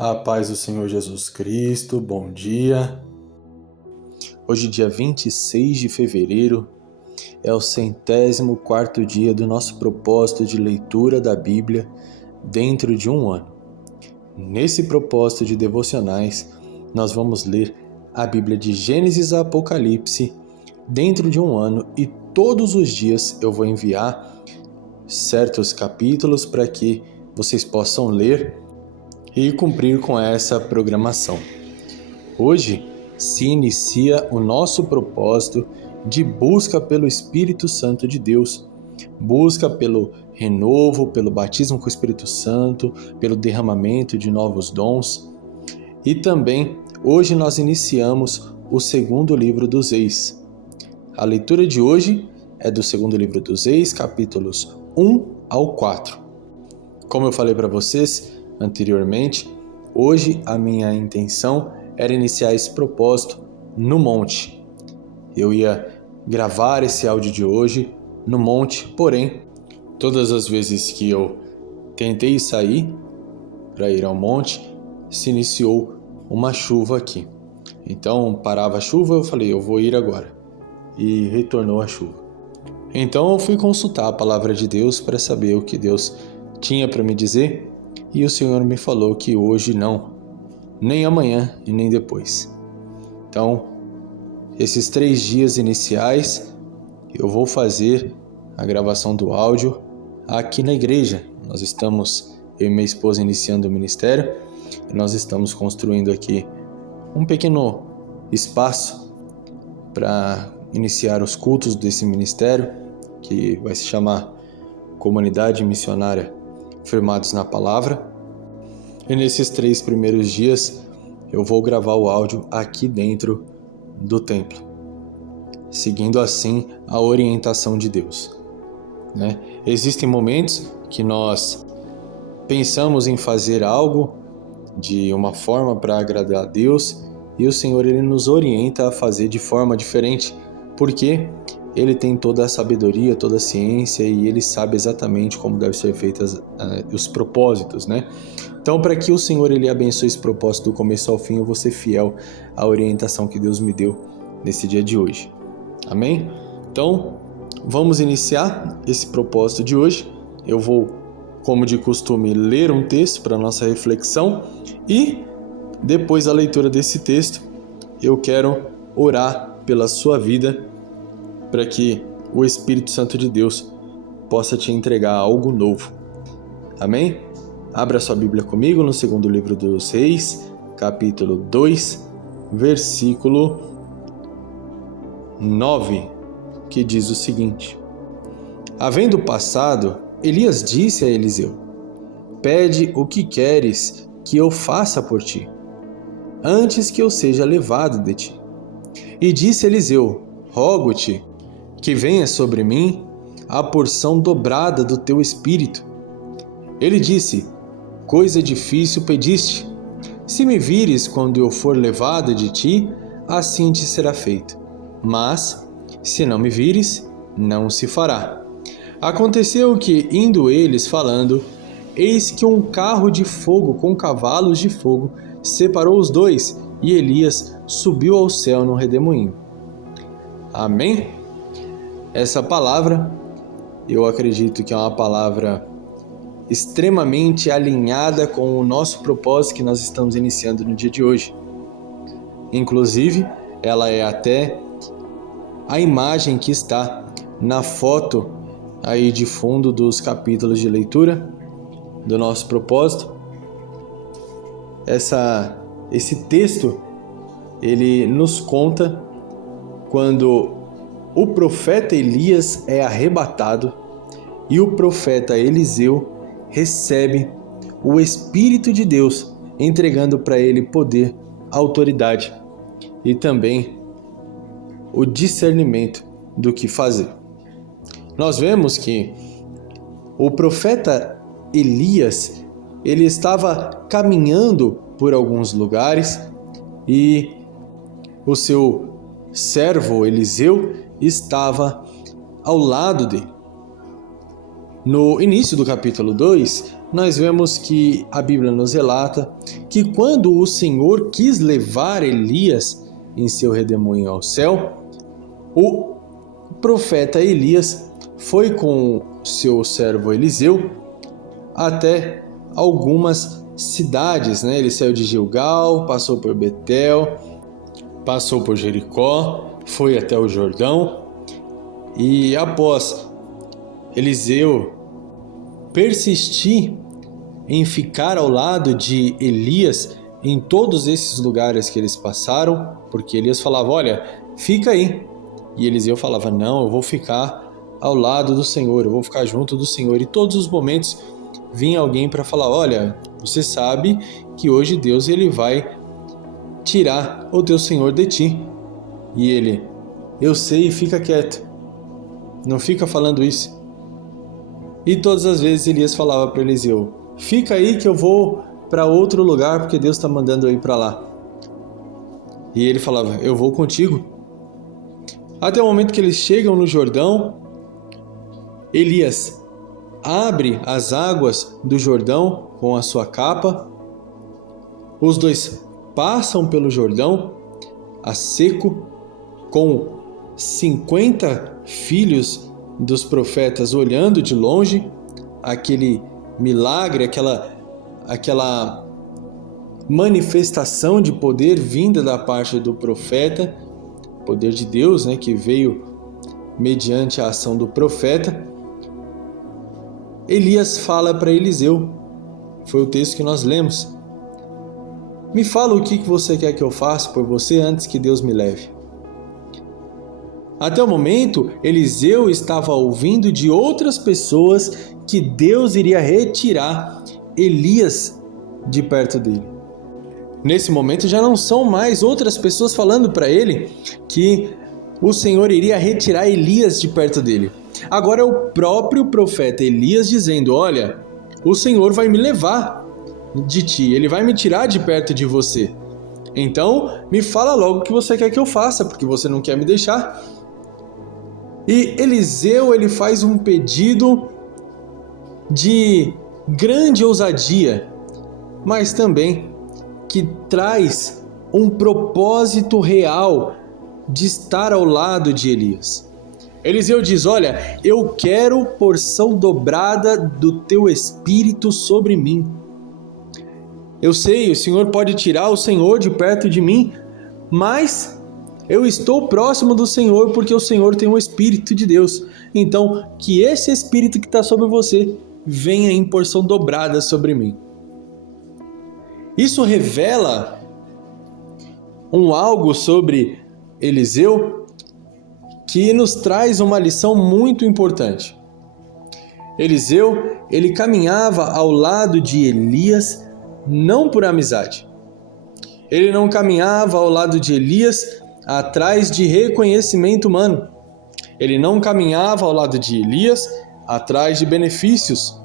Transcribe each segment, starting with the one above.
A paz do Senhor Jesus Cristo, bom dia. Hoje, dia 26 de fevereiro, é o 104º dia do nosso propósito de leitura da Bíblia dentro de um ano. Nesse propósito de devocionais, nós vamos ler a Bíblia de Gênesis a Apocalipse dentro de um ano e todos os dias eu vou enviar certos capítulos para que vocês possam ler e cumprir com essa programação. Hoje se inicia o nosso propósito de busca pelo Espírito Santo de Deus, busca pelo renovo, pelo batismo com o Espírito Santo, pelo derramamento de novos dons. E também hoje nós iniciamos o segundo livro dos Reis. A leitura de hoje é do segundo livro dos Reis, capítulos 1 ao 4. Como eu falei para vocês anteriormente, hoje a minha intenção era iniciar esse propósito no monte. Eu ia gravar esse áudio de hoje no monte, porém, todas as vezes que eu tentei sair para ir ao monte, se iniciou uma chuva aqui. Então, parava a chuva, eu falei, eu vou ir agora. E retornou a chuva. Então, eu fui consultar a palavra de Deus para saber o que Deus tinha para me dizer. E o Senhor me falou que hoje não, nem amanhã e nem depois. Então, esses 3 dias iniciais, eu vou fazer a gravação do áudio aqui na igreja. Nós estamos, eu e minha esposa, iniciando o ministério. E nós estamos construindo aqui um pequeno espaço para iniciar os cultos desse ministério, que vai se chamar Comunidade Missionária Firmados na Palavra. E nesses 3 primeiros dias eu vou gravar o áudio aqui dentro do templo, seguindo assim a orientação de Deus, né? Existem momentos que nós pensamos em fazer algo de uma forma para agradar a Deus e o Senhor ele nos orienta a fazer de forma diferente, porque Ele tem toda a sabedoria, toda a ciência e Ele sabe exatamente como devem ser feitos os propósitos, né? Então, para que o Senhor ele abençoe esse propósito do começo ao fim, eu vou ser fiel à orientação que Deus me deu nesse dia de hoje. Amém? Então, vamos iniciar esse propósito de hoje. Eu vou, como de costume, ler um texto para nossa reflexão e, depois da leitura desse texto, eu quero orar pela sua vida, para que o Espírito Santo de Deus possa te entregar algo novo. Amém? Abra sua Bíblia comigo no segundo livro dos Reis, capítulo 2, versículo 9, que diz o seguinte: Havendo passado, Elias disse a Eliseu: Pede o que queres que eu faça por ti, antes que eu seja levado de ti. E disse Eliseu: Rogo-te que venha sobre mim a porção dobrada do teu espírito. Ele disse: Coisa difícil pediste. Se me vires quando eu for levado de ti, assim te será feito. Mas, se não me vires, não se fará. Aconteceu que, indo eles falando, eis que um carro de fogo com cavalos de fogo separou os dois, e Elias subiu ao céu no redemoinho. Amém? Essa palavra, eu acredito que é uma palavra extremamente alinhada com o nosso propósito que nós estamos iniciando no dia de hoje. Inclusive, ela é até a imagem que está na foto aí de fundo dos capítulos de leitura do nosso propósito. Esse texto, ele nos conta quando o profeta Elias é arrebatado e o profeta Eliseu recebe o Espírito de Deus, entregando para ele poder, autoridade e também o discernimento do que fazer. Nós vemos que o profeta Elias, ele estava caminhando por alguns lugares e o seu servo Eliseu estava ao lado dele. No início do capítulo 2, nós vemos que a Bíblia nos relata que quando o Senhor quis levar Elias em seu redemoinho ao céu, o profeta Elias foi com seu servo Eliseu até algumas cidades, né? Ele saiu de Gilgal, passou por Betel, passou por Jericó, foi até o Jordão, e após Eliseu persistir em ficar ao lado de Elias em todos esses lugares que eles passaram, porque Elias falava, olha, fica aí, e Eliseu falava, não, eu vou ficar ao lado do Senhor, eu vou ficar junto do Senhor, e todos os momentos vinha alguém para falar, olha, você sabe que hoje Deus ele vai tirar o teu Senhor de ti. E ele, eu sei, fica quieto, não fica falando isso. E todas as vezes Elias falava para Eliseu, fica aí que eu vou para outro lugar porque Deus está mandando eu ir para lá. E ele falava, eu vou contigo. Até o momento que eles chegam no Jordão, Elias abre as águas do Jordão com a sua capa. Os dois passam pelo Jordão a seco, com 50 filhos dos profetas olhando de longe aquele milagre, aquela manifestação de poder vinda da parte do profeta, poder de Deus, né, que veio mediante a ação do profeta. Elias fala para Eliseu, foi o texto que nós lemos, me fala o que você quer que eu faça por você antes que Deus me leve. Até o momento, Eliseu estava ouvindo de outras pessoas que Deus iria retirar Elias de perto dele. Nesse momento já não são mais outras pessoas falando para ele que o Senhor iria retirar Elias de perto dele. Agora é o próprio profeta Elias dizendo, olha, o Senhor vai me levar de ti, ele vai me tirar de perto de você. Então, me fala logo o que você quer que eu faça, porque você não quer me deixar. E Eliseu, ele faz um pedido de grande ousadia, mas também que traz um propósito real de estar ao lado de Elias. Eliseu diz, olha, eu quero porção dobrada do teu espírito sobre mim. Eu sei, o Senhor pode tirar o Senhor de perto de mim, mas eu estou próximo do Senhor porque o Senhor tem o Espírito de Deus. Então, que esse Espírito que está sobre você venha em porção dobrada sobre mim. Isso revela algo sobre Eliseu que nos traz uma lição muito importante. Eliseu, ele caminhava ao lado de Elias não por amizade. Ele não caminhava ao lado de Elias atrás de reconhecimento humano. Ele não caminhava ao lado de Elias atrás de benefícios.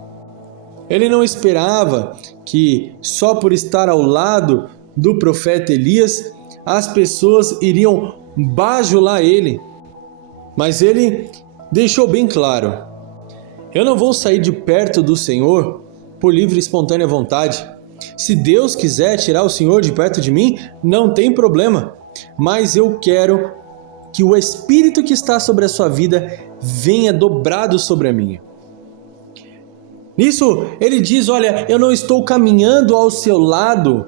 Ele não esperava que só por estar ao lado do profeta Elias as pessoas iriam bajular ele. Mas ele deixou bem claro, eu não vou sair de perto do Senhor por livre e espontânea vontade. Se Deus quiser tirar o Senhor de perto de mim, não tem problema. Mas eu quero que o Espírito que está sobre a sua vida venha dobrado sobre a minha. Nisso, ele diz, olha, eu não estou caminhando ao seu lado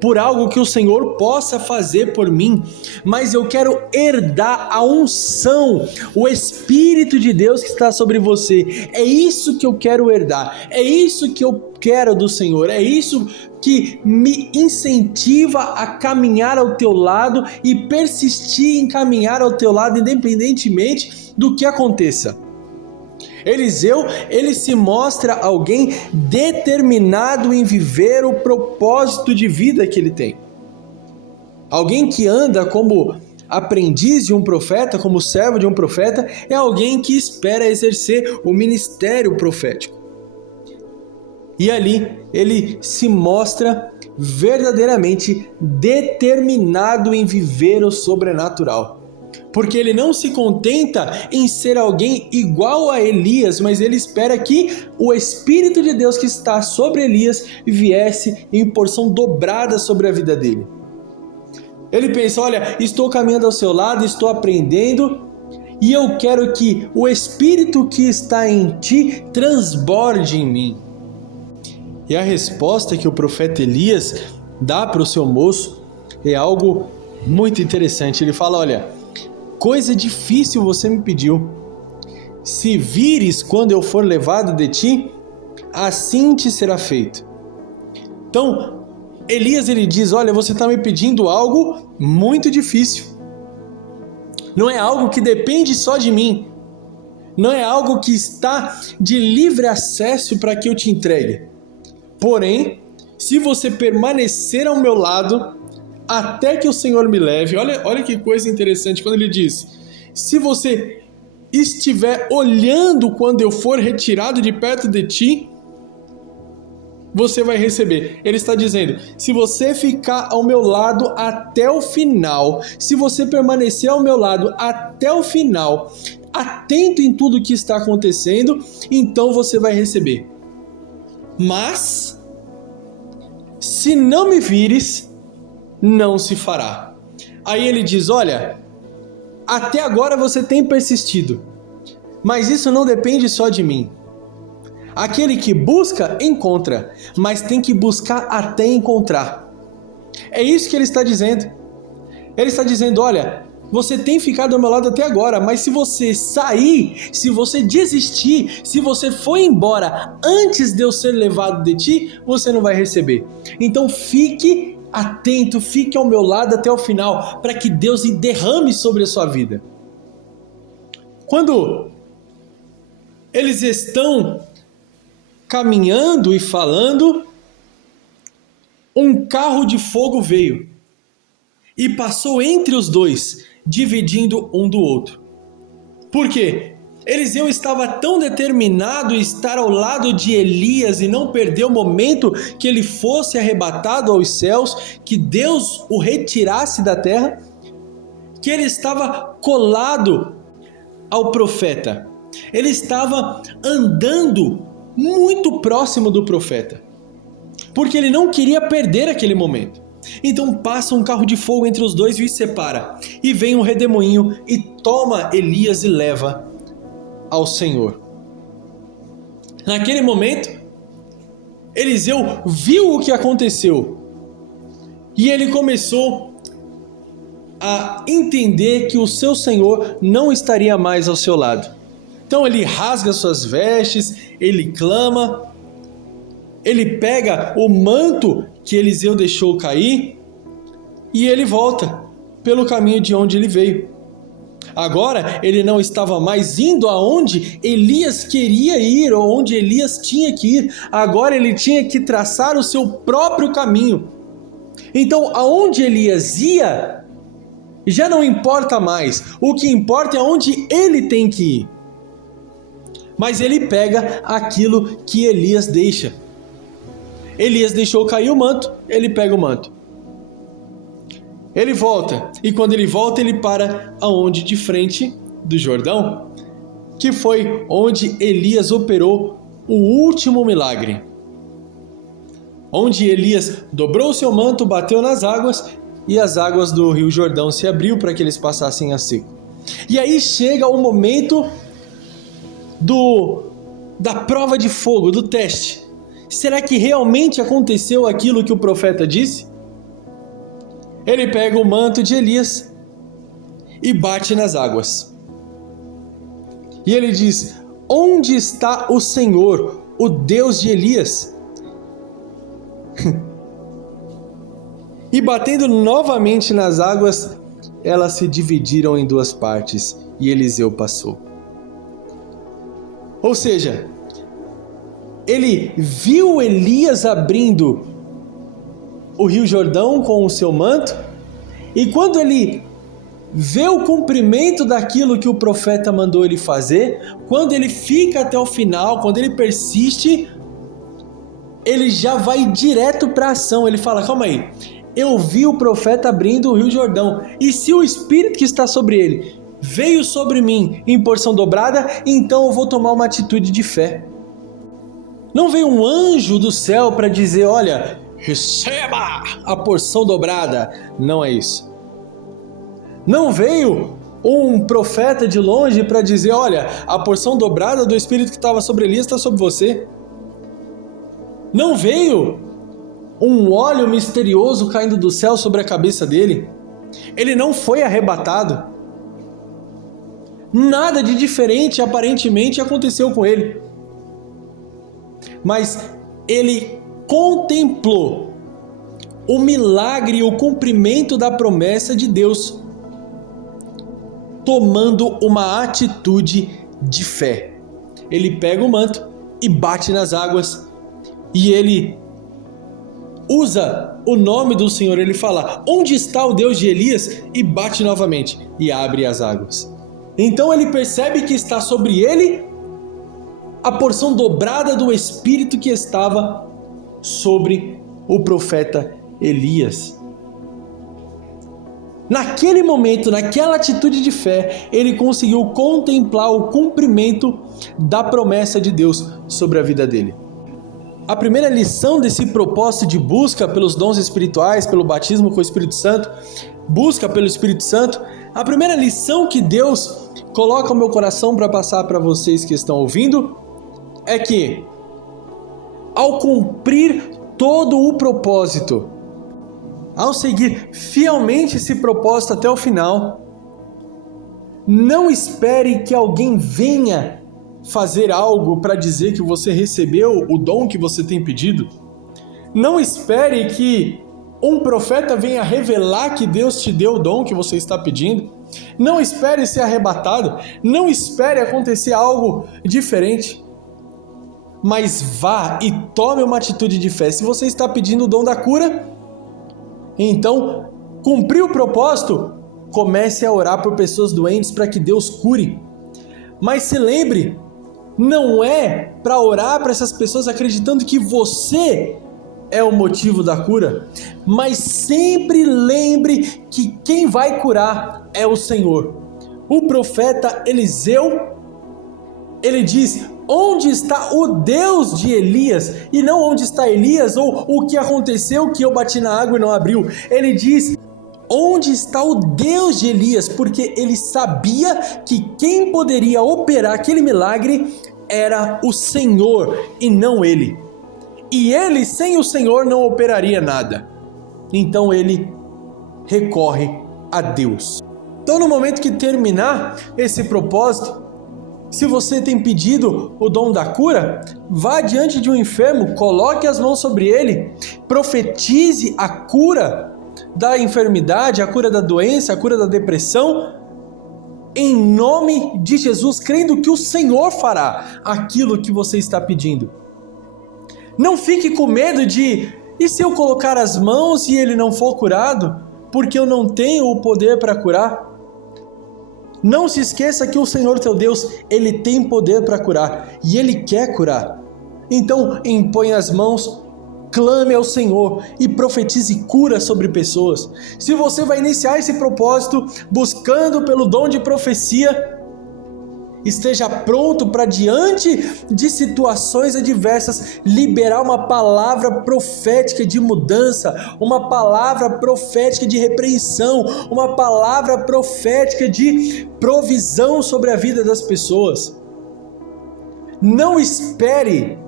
por algo que o Senhor possa fazer por mim, mas eu quero herdar a unção, o Espírito de Deus que está sobre você. É isso que eu quero herdar, é isso que eu quero do Senhor, é isso que me incentiva a caminhar ao teu lado e persistir em caminhar ao teu lado, independentemente do que aconteça. Eliseu, ele se mostra alguém determinado em viver o propósito de vida que ele tem. Alguém que anda como aprendiz de um profeta, como servo de um profeta, é alguém que espera exercer o ministério profético. E ali ele se mostra verdadeiramente determinado em viver o sobrenatural. Porque ele não se contenta em ser alguém igual a Elias, mas ele espera que o Espírito de Deus que está sobre Elias viesse em porção dobrada sobre a vida dele. Ele pensa, olha, estou caminhando ao seu lado, estou aprendendo, e eu quero que o Espírito que está em ti transborde em mim. E a resposta que o profeta Elias dá para o seu moço é algo muito interessante. Ele fala, olha, coisa difícil você me pediu. Se vires quando eu for levado de ti, assim te será feito. Então, Elias ele diz, olha, você está me pedindo algo muito difícil. Não é algo que depende só de mim. Não é algo que está de livre acesso para que eu te entregue. Porém, se você permanecer ao meu lado, até que o Senhor me leve, olha que coisa interessante quando ele diz, se você estiver olhando quando eu for retirado de perto de ti, você vai receber. Ele está dizendo, se você ficar ao meu lado até o final, se você permanecer ao meu lado até o final, atento em tudo que está acontecendo, então você vai receber. Mas, se não me vires, não se fará. Aí ele diz, olha, até agora você tem persistido, mas isso não depende só de mim. Aquele que busca, encontra, mas tem que buscar até encontrar. É isso que ele está dizendo. Ele está dizendo, olha, você tem ficado ao meu lado até agora, mas se você sair, se você desistir, se você for embora antes de eu ser levado de ti, você não vai receber. Então fique atento, fique ao meu lado até o final, para que Deus derrame sobre a sua vida. Quando eles estão caminhando e falando, um carro de fogo veio e passou entre os dois, dividindo um do outro. Por quê? Eliseu estava tão determinado em estar ao lado de Elias e não perder o momento que ele fosse arrebatado aos céus, que Deus o retirasse da terra, que ele estava colado ao profeta. Ele estava andando muito próximo do profeta, porque ele não queria perder aquele momento. Então passa um carro de fogo entre os dois e os separa, e vem um redemoinho e toma Elias e leva ao Senhor. Naquele momento, Eliseu viu o que aconteceu e ele começou a entender que o seu Senhor não estaria mais ao seu lado. Então ele rasga suas vestes, ele clama, ele pega o manto que Eliseu deixou cair e ele volta pelo caminho de onde ele veio. Agora ele não estava mais indo aonde Elias queria ir ou onde Elias tinha que ir. Agora ele tinha que traçar o seu próprio caminho. Então aonde Elias ia já não importa mais. O que importa é onde ele tem que ir. Mas ele pega aquilo que Elias deixa. Elias deixou cair o manto, ele pega o manto. Ele volta, e quando ele volta, ele para aonde? De frente do Jordão, que foi onde Elias operou o último milagre. Onde Elias dobrou o seu manto, bateu nas águas, e as águas do rio Jordão se abriu para que eles passassem a seco. E aí chega o momento da prova de fogo, do teste. Será que realmente aconteceu aquilo que o profeta disse? Ele pega o manto de Elias e bate nas águas. E ele diz: onde está o Senhor, o Deus de Elias? E batendo novamente nas águas, elas se dividiram em duas partes e Eliseu passou. Ou seja, ele viu Elias abrindo o rio Jordão com o seu manto, e quando ele vê o cumprimento daquilo que o profeta mandou ele fazer, quando ele fica até o final, quando ele persiste, ele já vai direto para a ação. Ele fala: calma aí, eu vi o profeta abrindo o Rio Jordão, e se o Espírito que está sobre ele veio sobre mim em porção dobrada, então eu vou tomar uma atitude de fé. Não veio um anjo do céu para dizer, olha, receba a porção dobrada. Não é isso. Não veio um profeta de longe para dizer, olha, a porção dobrada do Espírito que estava sobre Elias está sobre você. Não veio um óleo misterioso caindo do céu sobre a cabeça dele. Ele não foi arrebatado. Nada de diferente aparentemente aconteceu com ele. Mas ele contemplou o milagre e o cumprimento da promessa de Deus, tomando uma atitude de fé. Ele pega o manto e bate nas águas, e ele usa o nome do Senhor. Ele fala, onde está o Deus de Elias? E bate novamente e abre as águas. Então ele percebe que está sobre ele a porção dobrada do Espírito que estava sobre o profeta Elias. Naquele momento, naquela atitude de fé, ele conseguiu contemplar o cumprimento da promessa de Deus sobre a vida dele. A primeira lição desse propósito de busca pelos dons espirituais, pelo batismo com o Espírito Santo, busca pelo Espírito Santo, a primeira lição que Deus coloca no meu coração para passar para vocês que estão ouvindo é que, ao cumprir todo o propósito, ao seguir fielmente esse propósito até o final, não espere que alguém venha fazer algo para dizer que você recebeu o dom que você tem pedido. Não espere que um profeta venha revelar que Deus te deu o dom que você está pedindo. Não espere ser arrebatado. Não espere acontecer algo diferente. Mas vá e tome uma atitude de fé. Se você está pedindo o dom da cura, então, cumprir o propósito, comece a orar por pessoas doentes para que Deus cure. Mas se lembre, não é para orar para essas pessoas acreditando que você é o motivo da cura, mas sempre lembre que quem vai curar é o Senhor. O profeta Eliseu, ele diz, onde está o Deus de Elias? E não onde está Elias, ou o que aconteceu que eu bati na água e não abriu. Ele diz, onde está o Deus de Elias? Porque ele sabia que quem poderia operar aquele milagre era o Senhor e não ele. E ele, sem o Senhor, não operaria nada. Então ele recorre a Deus. Então, no momento que terminar esse propósito, se você tem pedido o dom da cura, vá diante de um enfermo, coloque as mãos sobre ele, profetize a cura da enfermidade, a cura da doença, a cura da depressão, em nome de Jesus, crendo que o Senhor fará aquilo que você está pedindo. Não fique com medo de, e se eu colocar as mãos e ele não for curado, porque eu não tenho o poder para curar? Não se esqueça que o Senhor teu Deus, Ele tem poder para curar e Ele quer curar. Então, impõe as mãos, clame ao Senhor e profetize cura sobre pessoas. Se você vai iniciar esse propósito buscando pelo dom de profecia, esteja pronto para, diante de situações adversas, liberar uma palavra profética de mudança, uma palavra profética de repreensão, uma palavra profética de provisão sobre a vida das pessoas. Não espere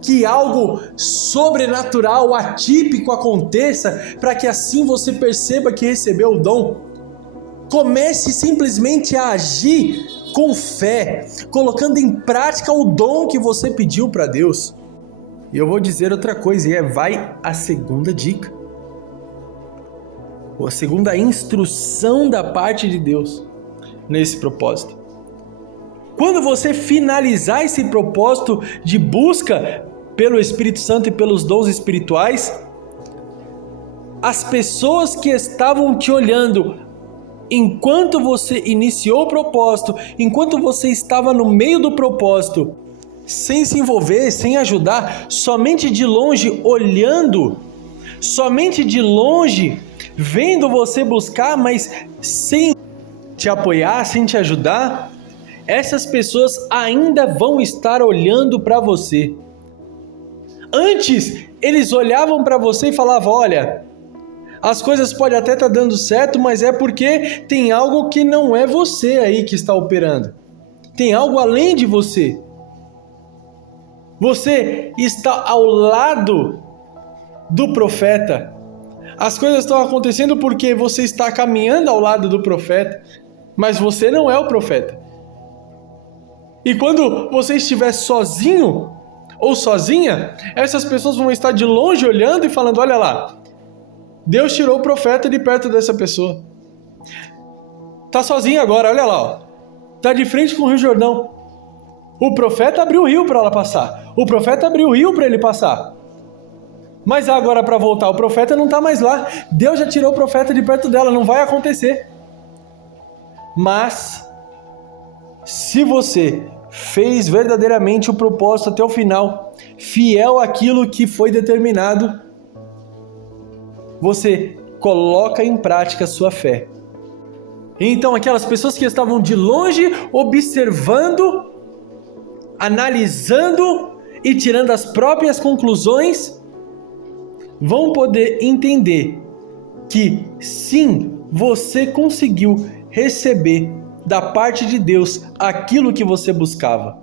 que algo sobrenatural, atípico aconteça para que assim você perceba que recebeu o dom. Comece simplesmente a agir com fé, colocando em prática o dom que você pediu para Deus. E eu vou dizer outra coisa, e vai a segunda dica. Ou a segunda instrução da parte de Deus nesse propósito. Quando você finalizar esse propósito de busca pelo Espírito Santo e pelos dons espirituais, as pessoas que estavam te olhando enquanto você iniciou o propósito, enquanto você estava no meio do propósito, sem se envolver, sem ajudar, somente de longe olhando, somente de longe, vendo você buscar, mas sem te apoiar, sem te ajudar, essas pessoas ainda vão estar olhando para você. Antes, eles olhavam para você e falavam: olha, as coisas podem até estar dando certo, mas é porque tem algo que não é você aí que está operando. Tem algo além de você. Você está ao lado do profeta. As coisas estão acontecendo porque você está caminhando ao lado do profeta, mas você não é o profeta. E quando você estiver sozinho ou sozinha, essas pessoas vão estar de longe olhando e falando: olha lá, Deus tirou o profeta de perto dessa pessoa. Tá sozinho agora, olha lá, ó. Tá de frente com o Rio Jordão. O profeta abriu o rio para ela passar. O profeta abriu o rio para ele passar. Mas agora para voltar, o profeta não está mais lá. Deus já tirou o profeta de perto dela, não vai acontecer. Mas, se você fez verdadeiramente o propósito até o final, fiel àquilo que foi determinado, você coloca em prática a sua fé. Então aquelas pessoas que estavam de longe observando, analisando e tirando as próprias conclusões, vão poder entender que sim, você conseguiu receber da parte de Deus aquilo que você buscava.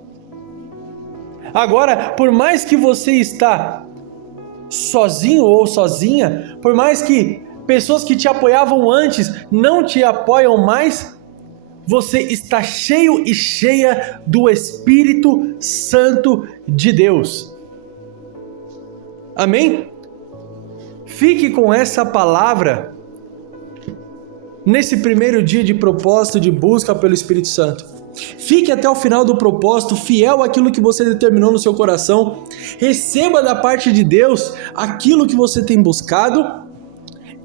Agora, por mais que você está sozinho ou sozinha, por mais que pessoas que te apoiavam antes não te apoiam mais, você está cheio e cheia do Espírito Santo de Deus. Amém? Fique com essa palavra nesse primeiro dia de propósito de busca pelo Espírito Santo. Fique até o final do propósito, fiel àquilo que você determinou no seu coração. Receba da parte de Deus aquilo que você tem buscado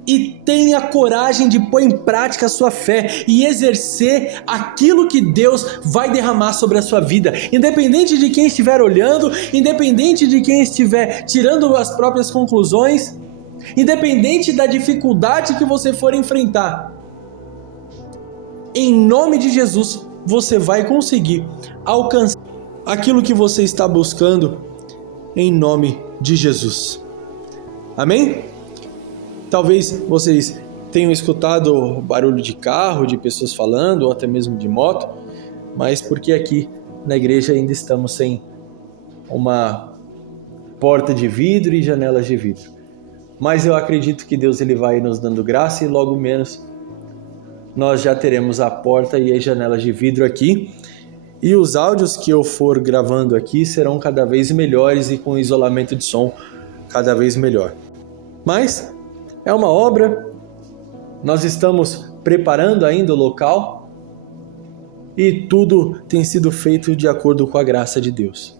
e tenha coragem de pôr em prática a sua fé e exercer aquilo que Deus vai derramar sobre a sua vida. Independente de quem estiver olhando, independente de quem estiver tirando as próprias conclusões, independente da dificuldade que você for enfrentar, em nome de Jesus, você vai conseguir alcançar aquilo que você está buscando, em nome de Jesus. Amém? Talvez vocês tenham escutado barulho de carro, de pessoas falando, ou até mesmo de moto, mas porque aqui na igreja ainda estamos sem uma porta de vidro e janelas de vidro. Mas eu acredito que Deus ele vai nos dando graça e logo menos nós já teremos a porta e as janelas de vidro aqui. E os áudios que eu for gravando aqui serão cada vez melhores e com isolamento de som cada vez melhor. Mas é uma obra, nós estamos preparando ainda o local e tudo tem sido feito de acordo com a graça de Deus.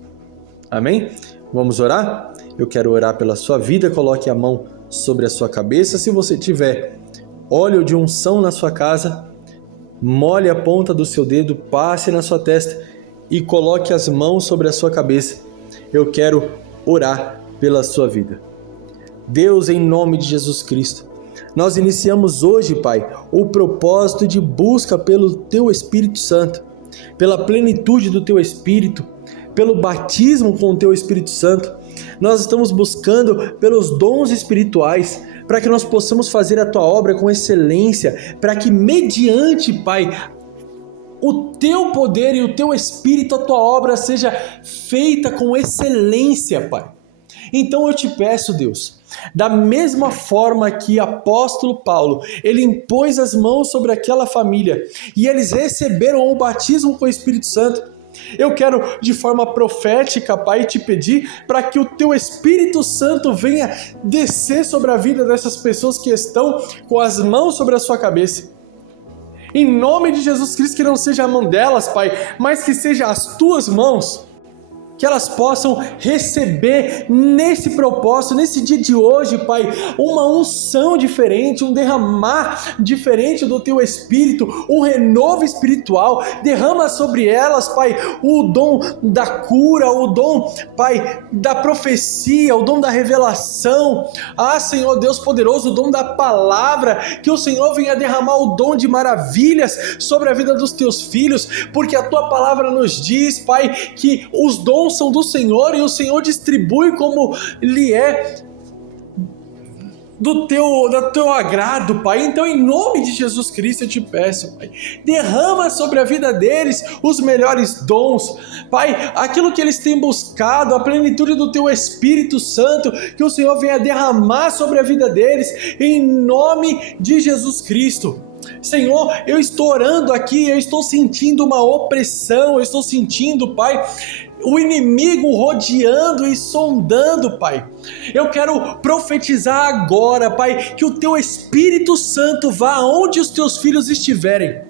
Amém? Vamos orar? Eu quero orar pela sua vida, coloque a mão sobre a sua cabeça. Se você tiver óleo de unção na sua casa, molhe a ponta do seu dedo, passe na sua testa e coloque as mãos sobre a sua cabeça. Eu quero orar pela sua vida. Deus, em nome de Jesus Cristo, nós iniciamos hoje, Pai, o propósito de busca pelo Teu Espírito Santo, pela plenitude do Teu Espírito, pelo batismo com o Teu Espírito Santo. Nós estamos buscando pelos dons espirituais, para que nós possamos fazer a Tua obra com excelência, para que mediante, Pai, o Teu poder e o Teu Espírito, a Tua obra seja feita com excelência, Pai. Então eu te peço, Deus, da mesma forma que apóstolo Paulo, ele impôs as mãos sobre aquela família e eles receberam o batismo com o Espírito Santo, eu quero de forma profética, Pai, te pedir para que o Teu Espírito Santo venha descer sobre a vida dessas pessoas que estão com as mãos sobre a sua cabeça. Em nome de Jesus Cristo, que não seja a mão delas, Pai, mas que seja as Tuas mãos que elas possam receber nesse propósito, nesse dia de hoje, Pai, uma unção diferente, um derramar diferente do Teu Espírito, um renovo espiritual. Derrama sobre elas, Pai, o dom da cura, o dom, Pai, da profecia, o dom da revelação. Senhor Deus poderoso, o dom da palavra, que o Senhor venha derramar o dom de maravilhas sobre a vida dos Teus filhos, porque a Tua palavra nos diz, Pai, que os dons são do Senhor e o Senhor distribui como lhe é do teu agrado, Pai. Então, em nome de Jesus Cristo, eu te peço, Pai, derrama sobre a vida deles os melhores dons, Pai, aquilo que eles têm buscado, a plenitude do Teu Espírito Santo, que o Senhor venha derramar sobre a vida deles, em nome de Jesus Cristo. Senhor, eu estou orando aqui, eu estou sentindo uma opressão, eu estou sentindo, Pai, o inimigo rodeando e sondando, Pai. Eu quero profetizar agora, Pai, que o Teu Espírito Santo vá aonde os Teus filhos estiverem.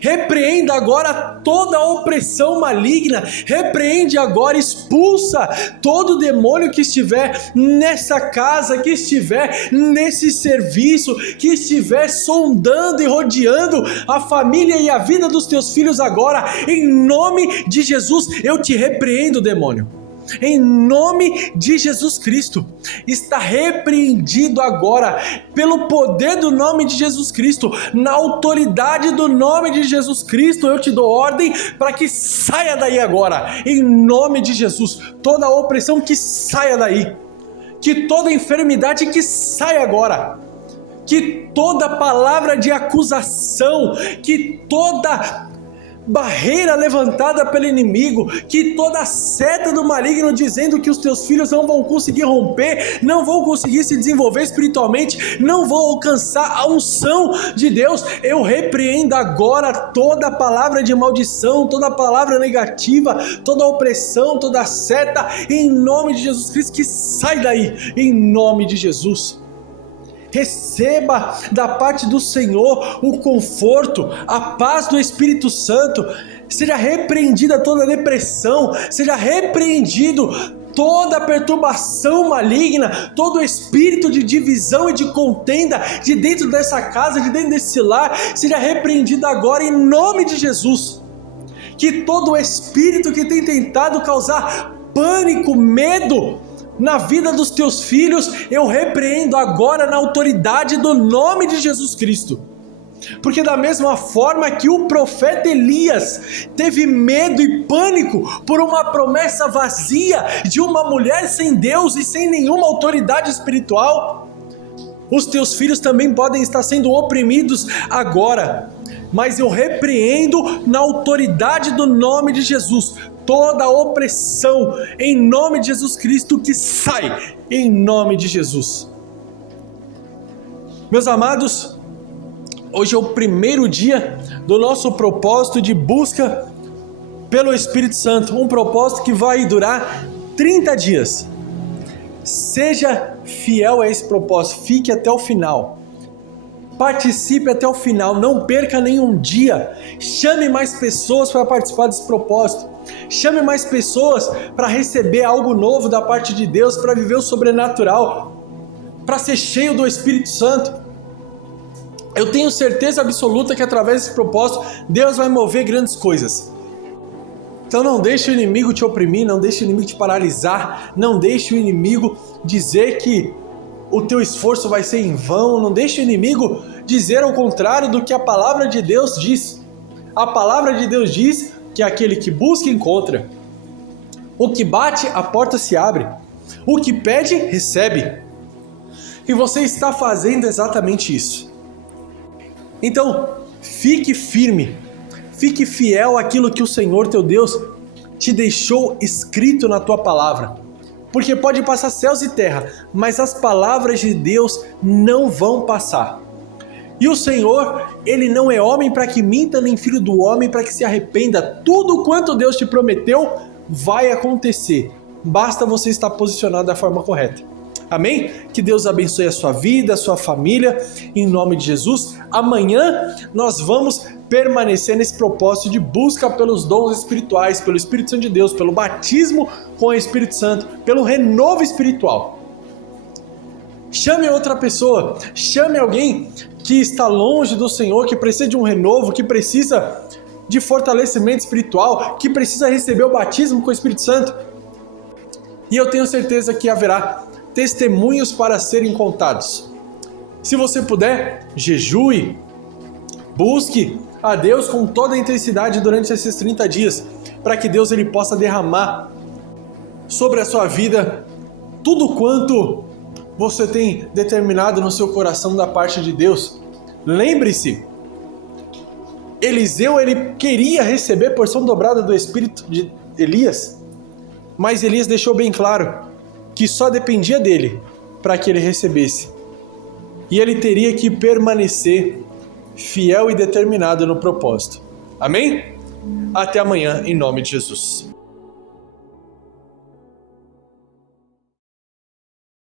Repreenda agora toda a opressão maligna, repreende agora, expulsa todo demônio que estiver nessa casa, que estiver nesse serviço, que estiver sondando e rodeando a família e a vida dos teus filhos agora. Em nome de Jesus, eu te repreendo, demônio. Em nome de Jesus Cristo, está repreendido agora, pelo poder do nome de Jesus Cristo, na autoridade do nome de Jesus Cristo, eu te dou ordem para que saia daí agora, em nome de Jesus, toda a opressão que saia daí, que toda enfermidade que saia agora, que toda palavra de acusação, que toda barreira levantada pelo inimigo, que toda seta do maligno dizendo que os teus filhos não vão conseguir romper, não vão conseguir se desenvolver espiritualmente, não vão alcançar a unção de Deus, eu repreendo agora toda palavra de maldição, toda palavra negativa, toda opressão, toda seta, em nome de Jesus Cristo, que sai daí, em nome de Jesus. Receba da parte do Senhor o conforto, a paz do Espírito Santo. Seja repreendida toda depressão, seja repreendido toda perturbação maligna, todo espírito de divisão e de contenda de dentro dessa casa, de dentro desse lar, seja repreendido agora em nome de Jesus. Que todo espírito que tem tentado causar pânico, medo na vida dos teus filhos, eu repreendo agora na autoridade do nome de Jesus Cristo. Porque da mesma forma que o profeta Elias teve medo e pânico por uma promessa vazia de uma mulher sem Deus e sem nenhuma autoridade espiritual, os teus filhos também podem estar sendo oprimidos agora. Mas eu repreendo na autoridade do nome de Jesus toda a opressão, em nome de Jesus Cristo, que sai, em nome de Jesus. Meus amados, hoje é o primeiro dia do nosso propósito de busca pelo Espírito Santo, um propósito que vai durar 30 dias. Seja fiel a esse propósito, fique até o final. Participe até o final, não perca nenhum dia. Chame mais pessoas para participar desse propósito. Chame mais pessoas para receber algo novo da parte de Deus, para viver o sobrenatural, para ser cheio do Espírito Santo. Eu tenho certeza absoluta que através desse propósito, Deus vai mover grandes coisas. Então não deixe o inimigo te oprimir, não deixe o inimigo te paralisar, não deixe o inimigo dizer que o teu esforço vai ser em vão, não deixe o inimigo dizer ao contrário do que a palavra de Deus diz. A palavra de Deus diz que aquele que busca, encontra. O que bate, a porta se abre. O que pede, recebe. E você está fazendo exatamente isso. Então, fique firme, fique fiel àquilo que o Senhor teu Deus te deixou escrito na tua palavra. Porque pode passar céus e terra, mas as palavras de Deus não vão passar. E o Senhor, Ele não é homem para que minta, nem filho do homem para que se arrependa. Tudo quanto Deus te prometeu vai acontecer. Basta você estar posicionado da forma correta. Amém? Que Deus abençoe a sua vida, a sua família, em nome de Jesus. Amanhã nós vamos permanecer nesse propósito de busca pelos dons espirituais, pelo Espírito Santo de Deus, pelo batismo com o Espírito Santo, pelo renovo espiritual. Chame outra pessoa, chame alguém que está longe do Senhor, que precisa de um renovo, que precisa de fortalecimento espiritual, que precisa receber o batismo com o Espírito Santo. E eu tenho certeza que haverá testemunhos para serem contados. Se você puder, jejue, busque a Deus com toda a intensidade durante esses 30 dias, para que Deus ele possa derramar sobre a sua vida tudo quanto você tem determinado no seu coração da parte de Deus. Lembre-se, Eliseu ele queria receber porção dobrada do Espírito de Elias, mas Elias deixou bem claro que só dependia dele para que ele recebesse. E ele teria que permanecer fiel e determinado no propósito. Amém? Até amanhã, em nome de Jesus.